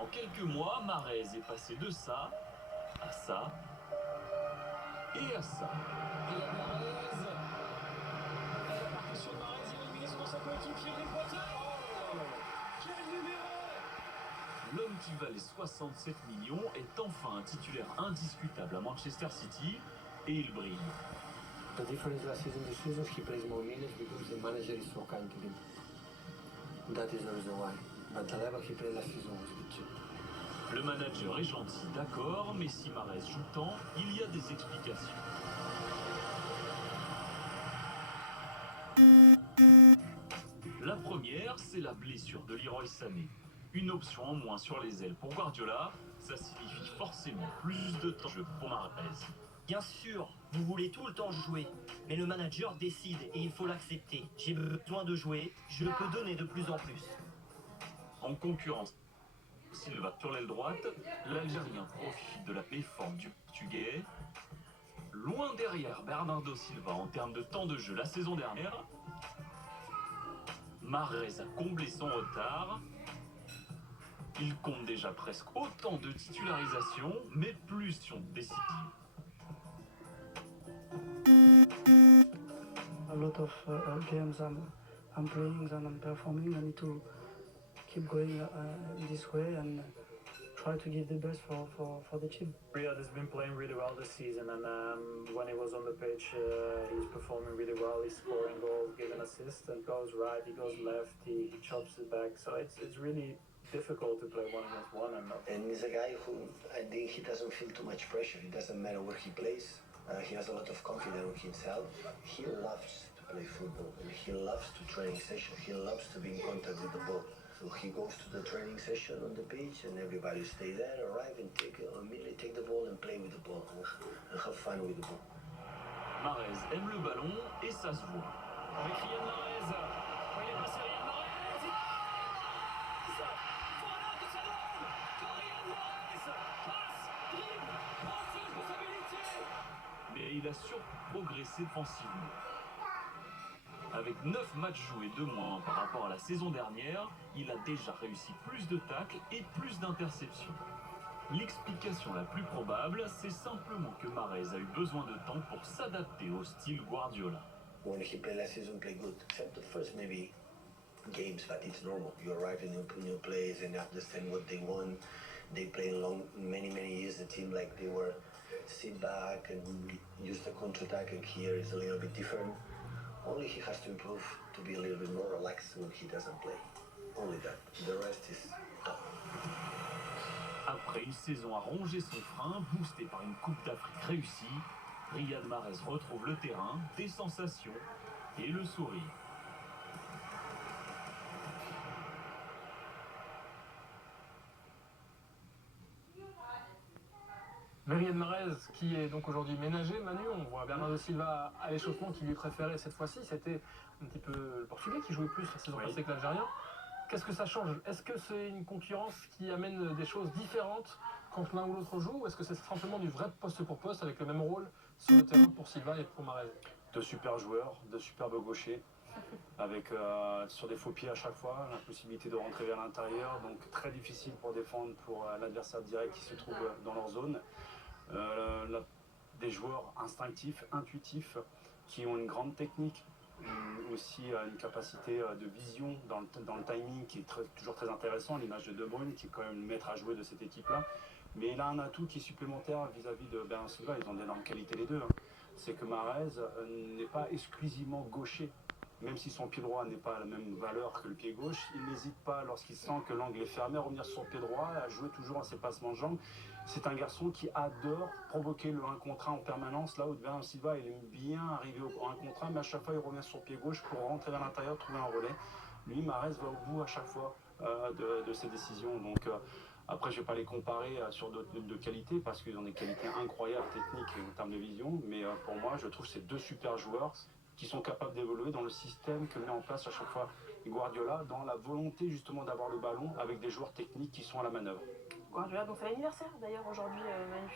En quelques mois, Mahrez est passé de ça à ça et à ça. Riyad Mahrez. Et la partition de Mahrez, il a éliminé son ancien coéquipier Greg Potter. Oh, quel numéro! L'homme qui valait 67 millions est enfin un titulaire indiscutable à Manchester City et il brille. The difference last season this season, he plays more minutes because the manager is so kind to him. That is the reason why. But the level he played last season was good too. Le manager est gentil, d'accord, mais si Mahrez joue tant, il y a des explications. La première, c'est la blessure de Leroy Sané. Une option en moins sur les ailes pour Guardiola, ça signifie forcément plus de temps de jeu pour Mahrez. Bien sûr, vous voulez tout le temps jouer, mais le manager décide et il faut l'accepter. J'ai besoin de jouer, je peux donner de plus en plus. En concurrence, Silva sur l'aile droite, l'Algérien profite de la méforme du Portugais. Loin derrière Bernardo Silva en termes de temps de jeu la saison dernière, Mahrez a comblé son retard. Il compte déjà presque autant de titularisations, mais plus sont décisives. A lot of games I'm playing and I'm performing. I need to keep going this way and try to give the best for the team. Riyad has been playing really well this season, and when he was on the pitch, he's performing really well. He's scoring goals, giving assists, and goes right, he goes left, he chops it back. So it's really difficult to play one against one. And he's a guy who I think he doesn't feel too much pressure. It doesn't matter where he plays. He has a lot of confidence in himself. He loves to play football and he loves to training session. He loves to be in contact with the ball. So he goes to the training session on the pitch and everybody stay there, arrive and immediately take the ball and play with the ball and have fun with the ball. Mahrez aime le ballon et ça se voit. Avec Riyad Mahrez. Quand il est passé Riyad Mahrez. Voilà que ça donne. Quand Riyad Mahrez passe, dribble, prend ses responsabilités. Mais il a surtout progressé défensivement. Avec 9 matchs joués de moins par rapport à la saison dernière, il a déjà réussi plus de tacles et plus d'interceptions. L'explication la plus probable, c'est simplement que Mahrez a eu besoin de temps pour s'adapter au style Guardiola. When he played last season, played good, except the first maybe games, but it's normal. You arrive in new place and understand what they want. They play long, many years. The team like they were sit back and use the counter-attack, and here is a little bit different. Only he has to improve to be a little bit more relaxed when he doesn't play. Only that. The rest is top. Après une saison à ronger son frein, boosté par une Coupe d'Afrique réussie, Riyad Mahrez retrouve le terrain, des sensations et le sourire. Riyad Mahrez qui est donc aujourd'hui ménagé, Manu, on voit Bernardo Silva à l'échauffement qui lui préférait cette fois-ci, c'était un petit peu le Portugais qui jouait plus la saison passée que l'Algérien. Qu'est-ce que ça change? Est-ce que c'est une concurrence qui amène des choses différentes quand l'un ou l'autre joue, ou est-ce que c'est simplement du vrai poste pour poste avec le même rôle sur le terrain pour Silva et pour Mahrez? De super joueurs, de superbes gauchers, avec sur des faux pieds à chaque fois, la possibilité de rentrer vers l'intérieur, donc très difficile pour défendre pour l'adversaire direct qui se trouve dans leur zone. Des joueurs instinctifs, intuitifs, qui ont une grande technique, aussi une capacité de vision dans le timing qui est toujours très intéressant, l'image de De Bruyne qui est quand même le maître à jouer de cette équipe-là. Mais il a un atout qui est supplémentaire vis-à-vis de Bernardo Silva, ils ont d'énormes qualités les deux. C'est que Mahrez n'est pas exclusivement gaucher. Même si son pied droit n'est pas à la même valeur que le pied gauche, il n'hésite pas, lorsqu'il sent que l'angle est fermé, à revenir sur le pied droit, à jouer toujours à ses passements de jambes. C'est un garçon qui adore provoquer le 1 contre 1 en permanence, là où Bernardo Silva, il aime bien arriver au 1 contre 1, mais à chaque fois il revient sur le pied gauche pour rentrer vers l'intérieur, trouver un relais. Lui, Mahrez va au bout à chaque fois de ses décisions. Donc après, je ne vais pas les comparer sur d'autres de qualité, parce qu'ils ont des qualités incroyables techniques en termes de vision, mais pour moi, je trouve que c'est deux super joueurs qui sont capables d'évoluer dans le système que met en place à chaque fois Guardiola, dans la volonté justement d'avoir le ballon avec des joueurs techniques qui sont à la manœuvre. Guardiola, donc c'est l'anniversaire d'ailleurs aujourd'hui, Manu.